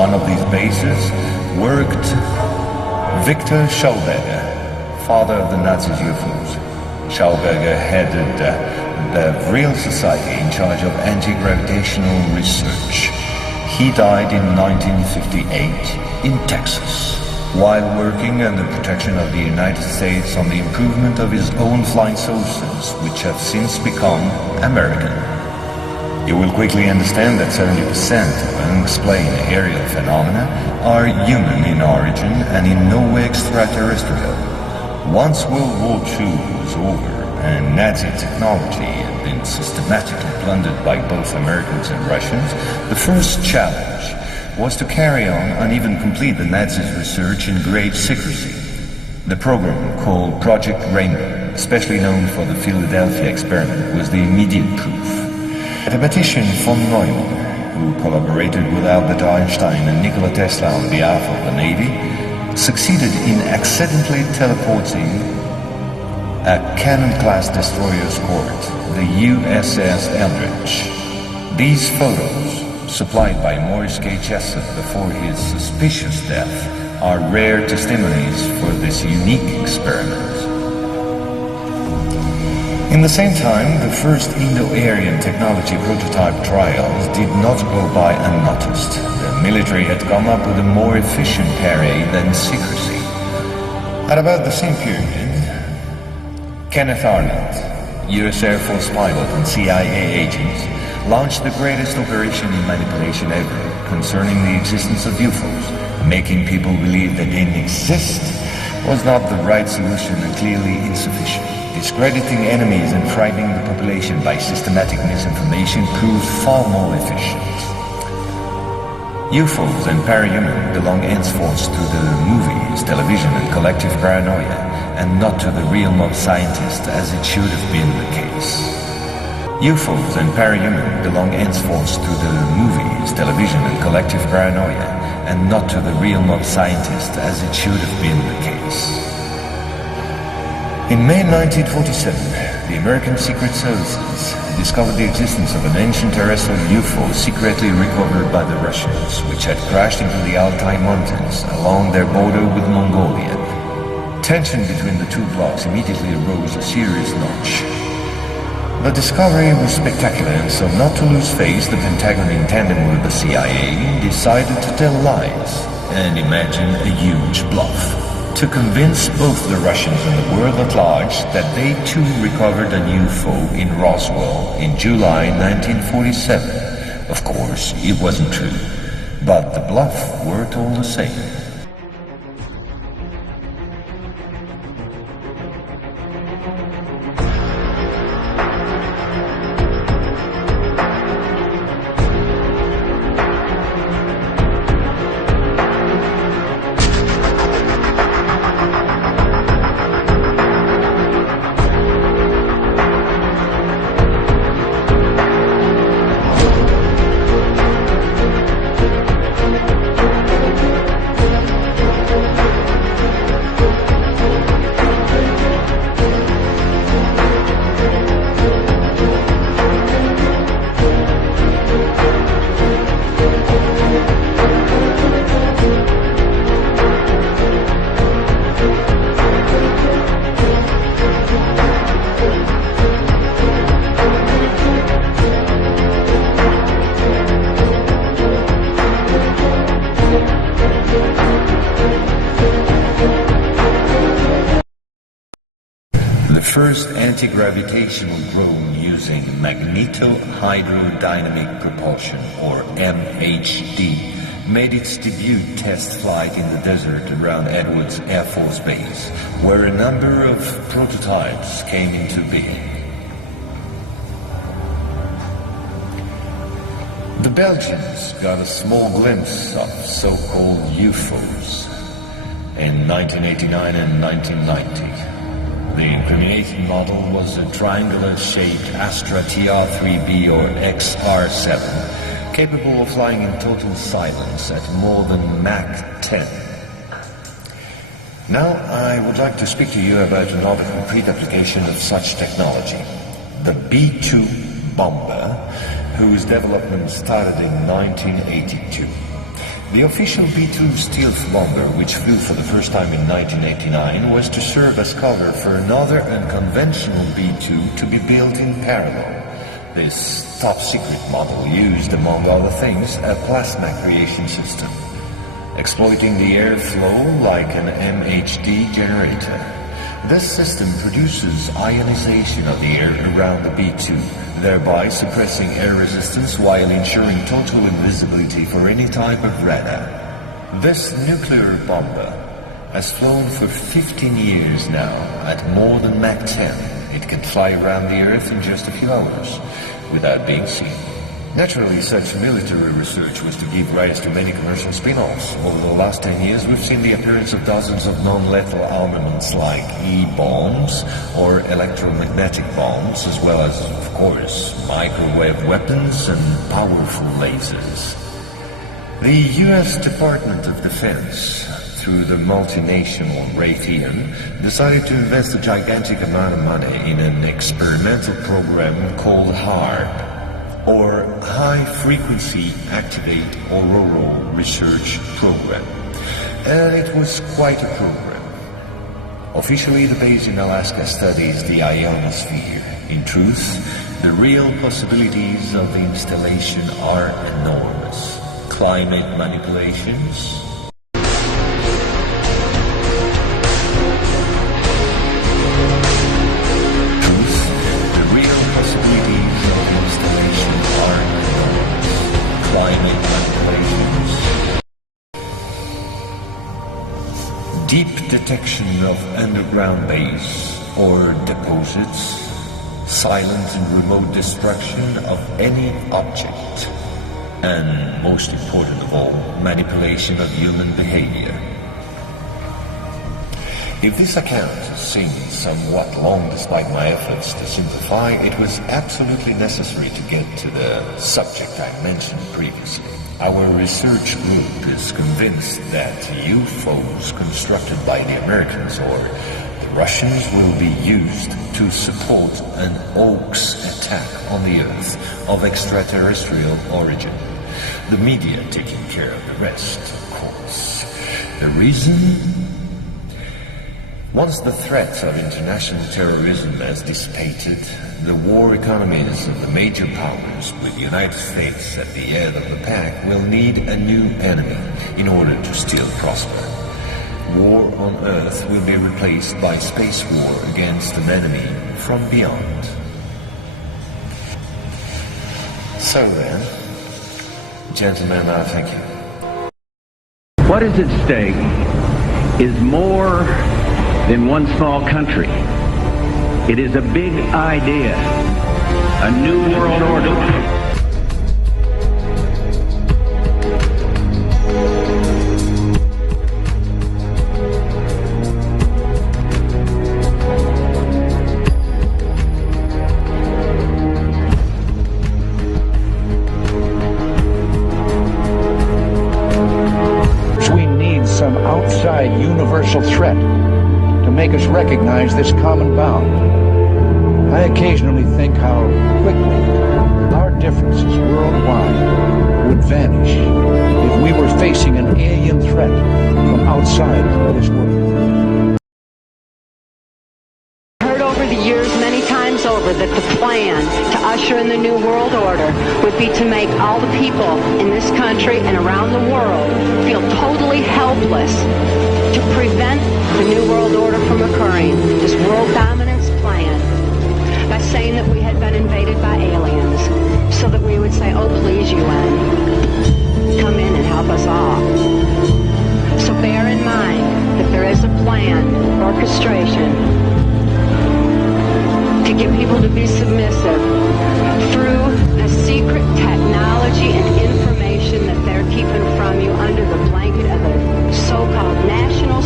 one of these bases worked Victor Schauberger, father of the Nazi UFOs. Schauberger headed the Real Society in charge of anti-gravitational research. He died in 1958 in Texas, while working under protection of the United States on the improvement of his own flying saucers, which have since become American. You will quickly understand that 70% of unexplained aerial phenomena are human in origin and in no way extraterrestrial. Once World War II was over and Nazi technology had been systematically plundered by both Americans and Russians, the first challenge was to carry on and even complete the Nazis' research in great secrecy. The program, called Project Rainbow, especially known for the Philadelphia experiment, was the immediate proof. A mathematician von Neumann, who collaborated with Albert Einstein and Nikola Tesla on behalf of the Navy, succeeded in accidentally teleporting a Cannon-class destroyer escort, the USS Eldridge. These photos, supplied by Morris K. Jessup before his suspicious death, are rare testimonies for this unique experiment. In the same time, the first Indo-Aryan technology prototype trials did not go by unnoticed. The military had come up with a more efficient parry than secrecy. At about the same period, Kenneth Arnold, US Air Force pilot and CIA agent, launched the greatest operation in manipulation ever concerning the existence of UFOs. Making people believe they didn't exist was not the right solution and clearly insufficient. Discrediting enemies and frightening the population by systematic misinformation proved far more efficient. UFOs and parahuman belong henceforth to the movies, television and collective paranoia, and not to the realm of scientists as it should have been the case. UFOs and parahuman belong henceforth to the movies, television and collective paranoia, and not to the realm of scientists as it should have been the case. In May 1947, the American Secret Services discovered the existence of an ancient terrestrial UFO secretly recovered by the Russians, which had crashed into the Altai Mountains along their border with Mongolia. Tension between the two blocs immediately arose a serious notch. The discovery was spectacular, and so not to lose face, the Pentagon, in tandem with the CIA, decided to tell lies and imagine a huge bluff, to convince both the Russians and the world at large that they too recovered a UFO in Roswell in July 1947. Of course, it wasn't true, but the bluff worked all the same. First anti-gravitational drone using magneto-hydrodynamic propulsion, or MHD, made its debut test flight in the desert around Edwards Air Force Base, where a number of prototypes came into being. The Belgians got a small glimpse of so-called UFOs in 1989 and 1990. The incriminating model was a triangular-shaped Astra TR-3B or XR-7, capable of flying in total silence at more than Mach 10. Now I would like to speak to you about another concrete application of such technology, the B-2 bomber, whose development started in 1982. The official B-2 stealth bomber, which flew for the first time in 1989, was to serve as cover for another unconventional B-2 to be built in parallel. This top-secret model used, among other things, a plasma creation system, exploiting the airflow like an MHD generator. This system produces ionization of the air around the B-2, thereby suppressing air resistance while ensuring total invisibility for any type of radar. This nuclear bomber has flown for 15 years now at more than Mach 10. It can fly around the Earth in just a few hours without being seen. Naturally, such military research was to give rise to many commercial spin-offs. Over the last 10 years, we've seen the appearance of dozens of non-lethal armaments like E-bombs or electromagnetic bombs, as well as, of course, microwave weapons and powerful lasers. The U.S. Department of Defense, through the multinational Raytheon, decided to invest a gigantic amount of money in an experimental program called HAARP, or High Frequency Activate Auroral Research Program. And it was quite a program. Officially, the base in Alaska studies the ionosphere. In truth, the real possibilities of the installation are enormous. Climate manipulations, deep detection of underground base or deposits, silent and remote destruction of any object, and most important of all, manipulation of human behavior. If this account seemed somewhat long despite my efforts to simplify, it was absolutely necessary to get to the subject I mentioned previously. Our research group is convinced that UFOs constructed by the Americans or the Russians will be used to support an hoax attack on the Earth of extraterrestrial origin. The media taking care of the rest, of course. The reason? Once the threat of international terrorism has dissipated, the war economies of the major powers, with the United States at the head of the pack, will need a new enemy in order to still prosper. War on Earth will be replaced by space war against an enemy from beyond. So then, gentlemen, I thank you. What is at stake is more than one small country. It is a big idea, a new world order. We need some outside universal threat to make us recognize this common bound. I occasionally think how quickly our differences worldwide would vanish if we were facing an alien threat from outside this world. Heard over the years many times over that the plan to usher in the New World Order would be to make all the people in this country and around the world feel totally helpless to prevent the New World Order from occurring, this world dominance plan, by saying that we had been invaded by aliens, so that we would say, oh please UN, come in and help us all. So bear in mind that there is a planned orchestration to get people to be submissive through a secret technology and information that they're keeping from you under the blanket of a so-called national